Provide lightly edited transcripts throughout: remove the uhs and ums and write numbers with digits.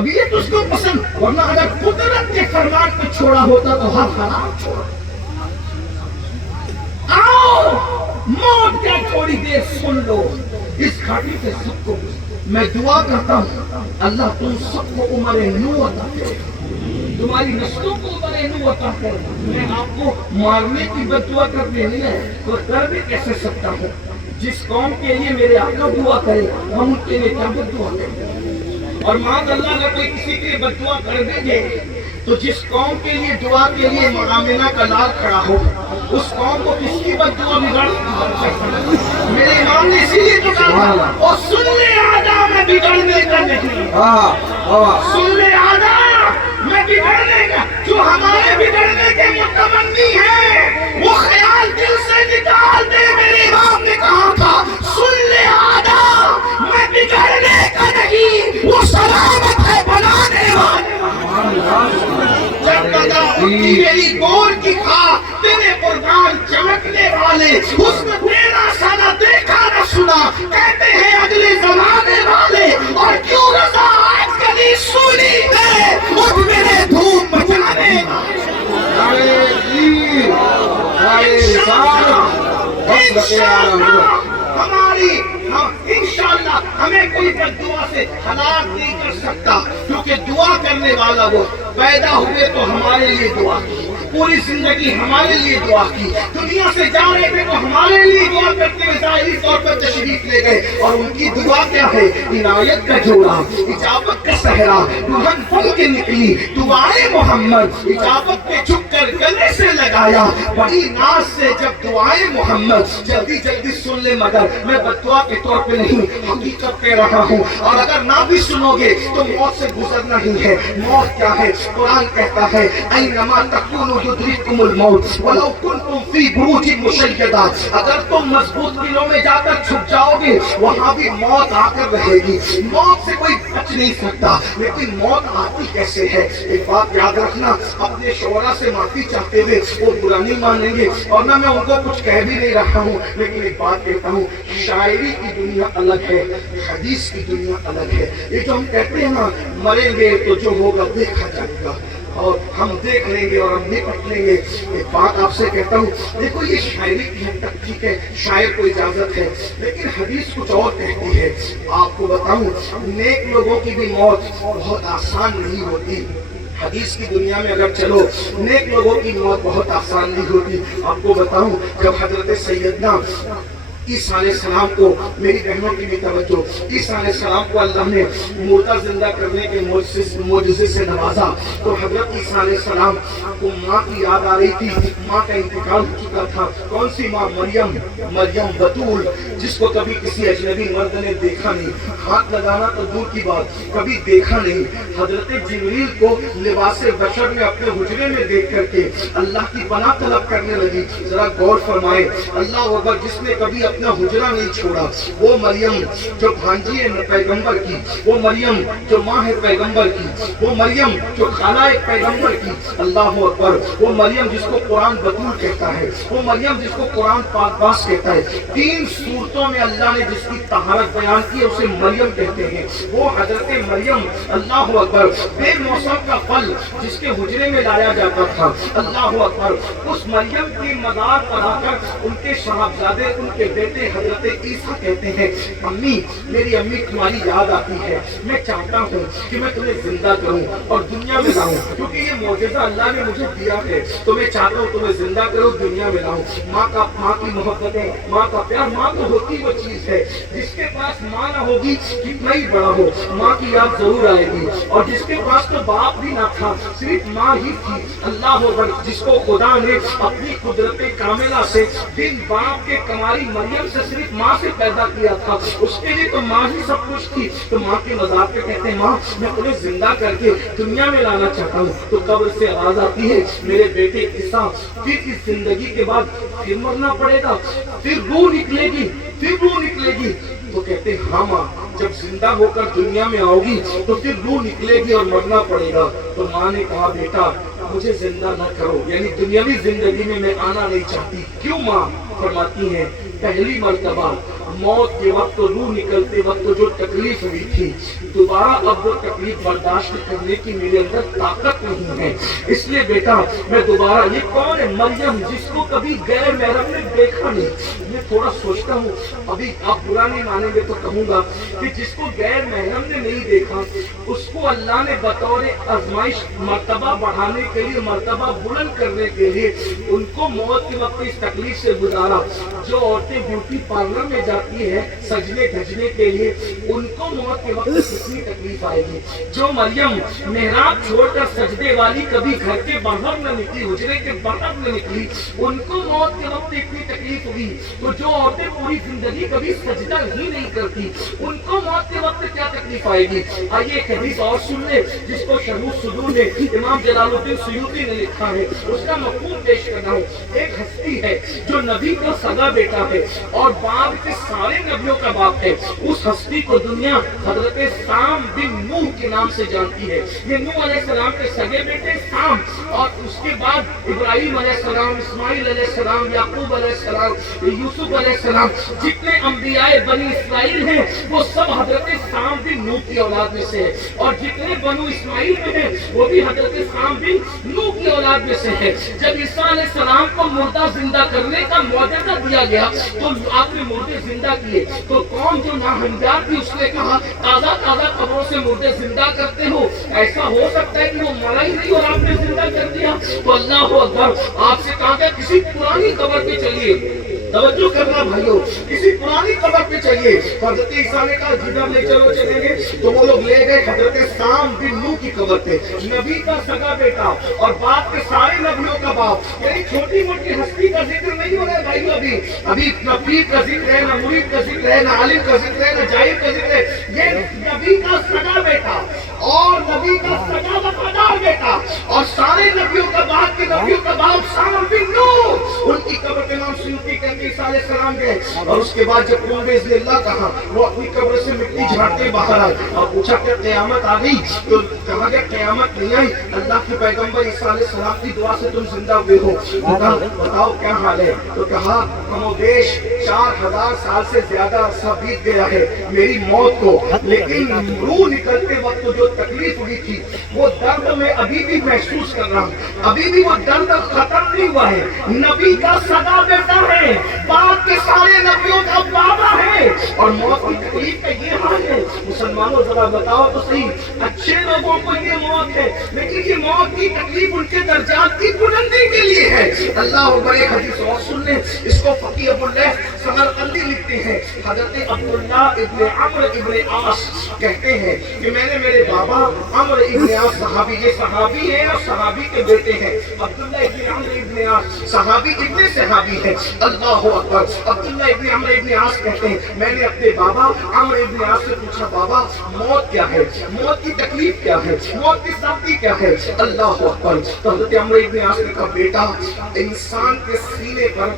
طبیعت اس کو پسند، ورنہ اگر قدرت کے فرمان کو چھوڑا ہوتا تو ہر حرام چھوڑا۔ آؤ موت کا تھوڑی دیر سن لو، اس گھاٹی سے سب کو میں دعا کرتا ہوں اللہ تم سب کو عمر نو عطا کرے، تمہاری نسلوں کو عمر نو عطا کرے۔ میں آپ کو مارنے کی بد دعا کرتے نہیں ہے تو کر بھی کیسے سکتا ہوں؟ جس قوم کے لیے میرے آقا دعا کرے ہم ان کے لیے کیا بد دعا کریں؟ اور معاذ اللہ اگر کوئی کسی کے لیے بد دعا کر دیں گے تو جس قوم کے لیے دعا کے لیے معاملہ کا لال کھڑا ہو اس قوم کو کس کی بد دعا بگڑ میرے امام نے اسی لیے تو کہا اور سن لے آدھا میں بگڑنے کا نہیں، سن لے آدھا میں بگڑنے کا، جو ہمارے بگڑنے کے متمنی ہیں وہ خیال دل سے نکال دے۔ میرے امام نے کہا تھا سن لے آدھا میں بگڑنے کا نہیں، وہ سلامت ہے بنانے والے۔ میری گور کی کھا تیرے قربان چمکنے والے، حسن تیرا سا نہ دیکھا نہ سنا، کہتے ہیں اگلے زمانے والے، اور کیوں رضا آج کلی سنی ہے اٹھ میرے دھوم مچانے ہماری انشاءاللہ ہمیں کوئی بد دعا سے ہلاک نہیں کر سکتا، کیونکہ دعا کرنے والا وہ پیدا ہوئے تو ہمارے لیے دعا کی، پوری زندگی ہمارے لیے دعا کی، دنیا سے جا رہے تھے تو ہمارے لیے دعا کرتے ہوئے ظاہری طور پر تشریف لے گئے، اور ان کی دعا کیا ہے؟ عنایت کا جوڑا، اجابت کا صحرا، دلہن بن کے نکلی دعائیں محمد، اجابت پہ جھک کر گلے سے لگایا بڑی ناز سے جب دعائیں محمد۔ جلدی جلدی سن لے مگر میں بددعا کے طور پہ نہیں حقیقت کہہ رہا ہوں، اور اگر نہ بھی سنو گے تو موت سے گزرنا ہی ہے۔ موت کیا ہے؟ قرآن کہتا ہے اینما تکونوا یدرککم الموت ولو کنتم فی بروج مشیدہ، اگر تم مضبوط قلعوں میں جا کر چھپ جاؤ گے وہاں بھی موت آ کر رہے گی، موت سے کوئی بچ نہیں سکتا۔ لیکن موت آتی کیسے ہے؟ ایک بات یاد رکھنا، اپنے شعراء سے معافی چاہتے ہوئے وہ برا نہیں مانیں گے، اور نہ میں ان کو کچھ کہہ بھی نہیں رہا ہوں، لیکن ایک بات کہتا ہوں، شاعری کی دنیا الگ ہے، حدیث کی دنیا الگ ہے۔ یہ جو ہم کہتے ہیں نا مریں گے تو جو ہوگا دیکھا جائے گا، اور ہم دیکھ لیں گے اور ہم نپٹ لیں گے۔ ایک بات آپ سے کہتا ہوں، دیکھو یہ شاعری کی حد تک ٹھیک ہے، شاعر کو اجازت ہے، لیکن حدیث کچھ اور کہتی ہے۔ آپ کو بتاؤں نیک لوگوں کی بھی موت بہت آسان نہیں ہوتی۔ حدیث کی دنیا میں اگر چلو نیک لوگوں کی موت بہت آسان نہیں ہوتی۔ آپ کو بتاؤں جب حضرت سیدنا عیسیٰ علیہ السلام کو، میری بہنوں کی بھی توجہ، عیسیٰ علیہ السلام کو اللہ نے مردہ زندہ کرنے کے معجزے سے نوازا، تو حضرت عیسیٰ علیہ السلام کو ماں کی یاد آ رہی تھی، ماں کا انتقال ہو چکا تھا۔ کون سی ماں؟ مریم بتول، جس کو کبھی کسی اجنبی مرد نے دیکھا نہیں، ہاتھ لگانا تو دور کی بات، کبھی دیکھا نہیں۔ حضرت جبریل کو لباس بشر میں اپنے حجرے میں دیکھ کر کے اللہ کی پناہ طلب کرنے لگی۔ ذرا غور فرمائے، اللہ اکبر، جس نے کبھی اپنا حجرہ نہیں چھوڑا، وہ مریم جو بھانجی ہے پیغمبر کی، وہ مریم جو ماں ہے پیغمبر کی، وہ مریم جو خالہ ہے پیغمبر کی، اللہ اکبر، وہ مریم جس کو قرآن بطول کہتا ہے، وہ مریم جس کو قرآن پاک باز کہتا ہے۔ تین صورتوں میں اللہ نے جس کی طہارت بیان کی اسے مریم کہتے ہیں، وہ حضرت مریم، اللہ اکبر، بے موسم کا پھل جس کے حجرے میں لایا جاتا تھا، اللہ اکبر، اس مریم کی مزار پر آ کر ان کے صاحبزادے، ان کے بیٹے حضرت عیسیٰ کہتے ہیں امی، میری امی تمہاری یاد آتی ہے، میں چاہتا ہوں کہ میں تمہیں زندہ کروں اور دنیا میں لاؤں، کیونکہ یہ معجزہ اللہ نے مجھے دیا ہے، تو میں چاہتا ہوں تمہیں زندہ کروں، دنیا میں لاؤں۔ ماں کی محبتیں، ماں کا پیار، ماں تو ہوتی وہ چیز ہے جس کے پاس ماں نہ ہوگی کتنا ہی بڑا ہو ماں کی یاد ضرور آئے گی، اور جس کے پاس تو باپ بھی نہ تھا صرف ماں ہی تھی، اللہ اکبر، جس کو خدا نے اپنی قدرت کاملہ سے بن باپ کے کماری مریم سے صرف ماں سے پیدا کیا تھا، اس کے لیے تو ماں ہی سب کچھ تھی۔ تو ماں کے مزار پہ کہتے ہیں ماں میں تمہیں زندہ کر کے دنیا میں لانا چاہتا ہوں، تو قبر سے آواز آتی ہے میرے بیٹے عیسیٰ، پھر اس زندگی کے بعد پھر مرنا پڑے گا، پھر روح نکلے گی، پھر روح نکلے گی، تو کہتے ہیں ہاں ماں جب زندہ ہو کر دنیا میں آؤ گی تو پھر روح نکلے گی اور مرنا پڑے گا۔ تو ماں نے کہا بیٹا مجھے زندہ نہ کرو، یعنی دنیاوی زندگی میں آنا نہیں چاہتی۔ کیوں ماں؟ فرماتی ہیں پہلی مرتبہ موت کے وقت روح نکلتے وقت جو تکلیف ہوئی تھی دوبارہ اب وہ تکلیف برداشت کرنے کی میرے اندر طاقت نہیں ہے، اس لیے بیٹا میں دوبارہ یہ کون ہے مریم جس کو کبھی غیر محرم نے دیکھا نہیں، میں تھوڑا سوچتا ہوں ابھی آپ برا نہیں مانیں گے تو کہوں گا کہ جس کو غیر محرم نے نہیں دیکھا اس کو اللہ نے بطور آزمائش مرتبہ بڑھانے کے لیے مرتبہ بلند کرنے کے لیے ان کو موت کے وقت اس تکلیف سے گزارا۔ جو عورتیں بیوٹی پارلر میں جاتی ہیں سجنے دھجنے کے لیے ان کو موت کے وقت کتنی تکلیف آئے گی۔ جو مریم محراب چھوڑ کر سجدے والی کبھی گھر کے باہر نہ نکلی حجرے کے باہر نہ نکلی ان کو موت کے وقت اتنی تکلیف ہوئی، تو جو عورتیں پوری زندگی کبھی سجدہ ہی نہیں کرتی ان کو موت کے وقت کیا تکلیف آئے گی۔ آئیے ایک حدیث اور سن لے جس کو شرح الصدور میں امام جلال الدین سیوطی نے لکھا ہے، اس کا مفہوم پیش کرنا ہوں۔ ایک ہستی ہے جو نبی کا سگا بیٹا ہے اور بعد کے سارے نبیوں کا باپ ہے، اس ہستی کو دنیا حضرت سام بن نوح کے نام سے جانتی ہے۔ یہ نوح علیہ السلام کے سگے بیٹے سام اور اس کے بعد ابراہیم علیہ السلام، اسماعیل علیہ السلام، یعقوب علیہ السلام، یوسف علیہ السلام، جتنے انبیاء بنی اسرائیل ہیں وہ سب حضرت سام بن نوح کی اولاد میں سے ہے، اور جتنے بنو اسماعیل میں ہیں وہ بھی حضرت سام بن نوح کی اولاد میں سے ہے۔ جب عیسیٰ علیہ السلام کو مردہ زندہ کرنے کا معجزہ دیا گیا تو آپ نے مردے زندہ کیے، تو قوم جو ناہنجار تھی اس نے کہا تازہ تازہ قبروں سے مردے زندہ کرتے ہو، ایسا ہو سکتا ہے کہ وہ مرا ہی نہیں اور آپ نے زندہ کر دیا؟ تو اللہ اکبر، آپ سے کہا کہ کسی پرانی قبر پہ چلیے، توجہ کرنا بھائیو، کسی پرانی قبر پہ چلیے۔ حضرت عیسیٰ نے کہا جدھر لے چلو چلیں گے، تو وہ لوگ لے گئے حضرت سام بن نوح کی قبر پہ، نبی کا سگا بیٹا اور بعد کے سارے نبیوں کا باپ، یعنی چھوٹی موٹی ہستی کا ذکر نہیں ہو رہا ہے بھائیو، ابھی نبی کا ذکر ہے، نہ مرید کا ذکر ہے، نہ عالم کا ذکر ہے، نہ جاہل کا ذکر ہے، یہ نبی کا سگا بیٹا اور نبی کا سگا وفادار بیٹا اور سارے نبیوں کا بعد کے نبیوں کا باپ سام بن نوح، ان کی قبر کے نام سیوطی کہتے ہیں عیسیٰ علیہ السلام گئے، اور اس کے بعد جب قوم بإذن اللہ کہا وہ اپنی قبر سے مٹی جھاڑتے باہر آئے اور پوچھا کہ قیامت آ گئی؟ تو کہا کہ قیامت نہیں آئی، اللہ کے پیغمبر عیسیٰ علیہ السلام کی دعا سے تم زندہ ہوئے ہو، بتاؤ کیا حال ہے؟ تو کہا کم و بیش 4000 سال سے زیادہ عرصہ بیت گیا ہے میری موت کو، لیکن روح نکلتے وقت جو تکلیف ہوئی تھی وہ درد میں ابھی بھی محسوس کر رہا ہوں، ابھی بھی وہ درد ختم نہیں ہوا ہے۔ نبی کا سگا بیٹا ہے، بعد کے سارے نبیوں کا بابا ہے، اور موت کی تکلیف کا یہ حال ہے۔ مسلمانوں ذرا بتاؤ تو صحیح، اچھے لوگوں کو یہ موت ہے لیکن یہ موت کی تکلیف ان کے درجات کی بلندی کے لیے ہے۔ اللہ اکبر، ایک حدیث اور سن لیں، اس کو فقیہ ابو اللیث سمرقندی لکھتے ہیں، حضرت عبداللہ ابن عمرو ابن عاص کہتے ہیں کہ میں نے میرے بابا عمرو ابن عاص، صحابی، یہ صحابی ہے اور صحابی کے بیٹے ہیں، عبداللہ ابن عمرو ابن عاص صحابی ابن صحابی ہے، اللہ اکبر۔ عبداللہ ابن عمرو ابن عاص کہتے ہیں میں نے اپنے بابا عمرو ابن عاص سے پوچھا بابا موت کیا ہے، موت کی تکلیف کیا ہے، موت کی سختی کیا ہے؟ اللہ اکبر۔ تو حضرت عمرو ابن عاص نے کہا بیٹا انسان کے سینے پر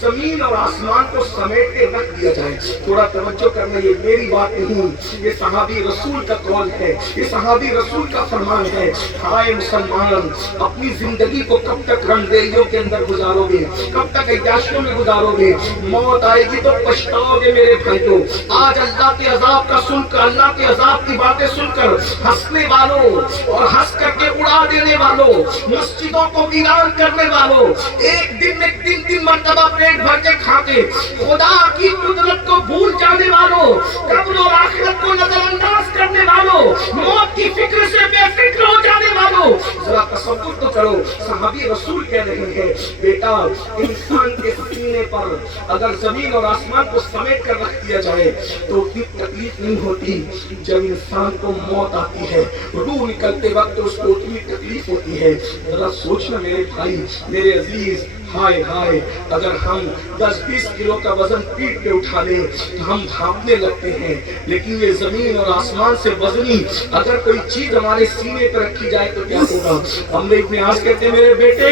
زمین اور آسمان کو سمیٹ کے رکھ دیا جائے، تھوڑا توجہ کرنا، یہ میری بات نہیں، یہ صحابی رسول کا قول ہے، یہ صحابی رسول کا فرمان ہے۔ ہائے مسلمان، اپنی زندگی کو کب تک رنگریوں کے اندر گزارو گے، کب تک عیاشیوں میں گزارو گے؟ موت آئے گی تو پچھتاؤ گے میرے بھائیوں۔ آج اللہ کے عذاب کا سن کر، اللہ کے عذاب کی باتیں سن کر ہنسنے والوں اور ہنس کر کے اڑا دینے والوں، مسجدوں کو ویران کرنے والوں، ایک دن میں 3 مرتبہ پیٹ بھر کے کھا کے خدا کی قدرت کو بھول جانے والوں، قبر اور آخرت کو نظر انداز کرنے والوں، موت کی فکر سے بے فکر ہو جانے والوں، ذرا تصور تو کرو، صحابی رسول کہہ رہے ہیں بیٹا انسان کے سینے پر اگر زمین اور آسمان کو سمیٹ کر رکھ دیا جائے تو اتنی تکلیف نہیں ہوتی، جب انسان کو موت آتی ہے روح نکلتے وقت اس کو اتنی تکلیف ہوتی ہے۔ ذرا سوچنا میرے بھائی، میرے عزیز، ہائے ہائے، اگر ہم 10-20 کلو کا وزن پیٹ پہ اٹھا لیں تو ہم بھاگنے لگتے ہیں، لیکن یہ زمین اور آسمان سے وزنی اگر کوئی چیز ہمارے سینے پہ رکھی جائے تو کیا ہوگا؟ ہم ابن عاص کہتے ہیں میرے بیٹے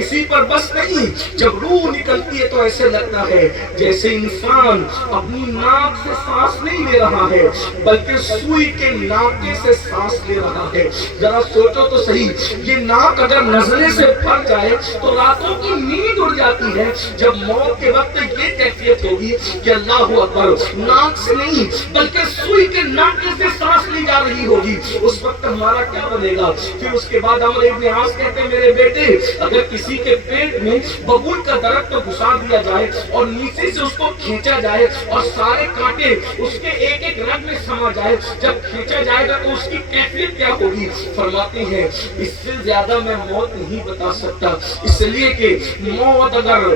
اسی پر بس نہیں، جب روح نکلتی ہے تو ایسے لگتا ہے جیسے انسان اپنی ناک سے سانس نہیں لے رہا ہے بلکہ سوئی کے ناکے سے سانس لے رہا ہے۔ ذرا سوچو تو صحیح، یہ ناک اگر نزلے سے بھر جائے تو راتوں کی نیند اڑ جاتی ہے، جب موت کے وقت یہ کیفیت ہوگی کہ اللہ اکبر، ناک سے نہیں بلکہ سوئی کے ناکے سے سانس لی جا رہی ہوگی، اس وقت ہمارا کیا بنے گا؟ پھر اس کے بعد عمرو ابن عاص کہتے ہیں میرے بیٹے اگر کسی کے پیٹ میں ببول کا درخت کو گھسا دیا جائے اور نیچے سے اس کو کھینچا جائے اور سارے کانٹے اس کے ایک ایک رگ میں سما جائے، جب کھینچا جائے گا تو اس کی کیفیت کیا ہوگی؟ فرماتے ہیں اس سے زیادہ میں موت نہیں بتا سکتا، اس لیے کہ موت اگر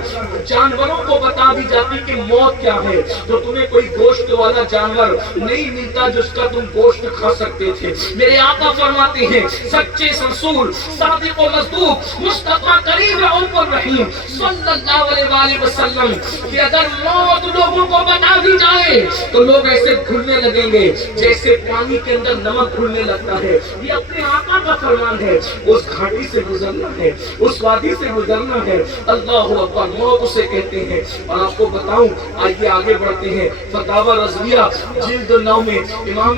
جانوروں کو بتا دی جاتی کہ موت کیا ہے تو تمہیں کوئی گوشت والا جانور نہیں ملتا جس کا تم گوشت کھا سکتے تھے۔ میرے آقا فرماتے ہیں سچے رسول صادق و مصدوق مصطفیٰ کریم رؤوف الرحیم صلی اللہ علیہ وآلہ وسلم کہ اگر موت لوگوں کو بتا دی جائے تو لوگ ایسے گھلنے لگیں گے جیسے پانی کے اندر نمک گھلنے لگتا ہے۔ یہ اپنے آقا کا فرمان ہے، اس گھاٹی سے گزرنا ہے، اس وادی سے گزرنا ہے، اللہ اکبر، موت اسے کہتے ہیں۔ اور آپ کو بتاؤں، آئیے آگے بڑھتے ہیں، فتاوی رضویہ جلد 9 میں امام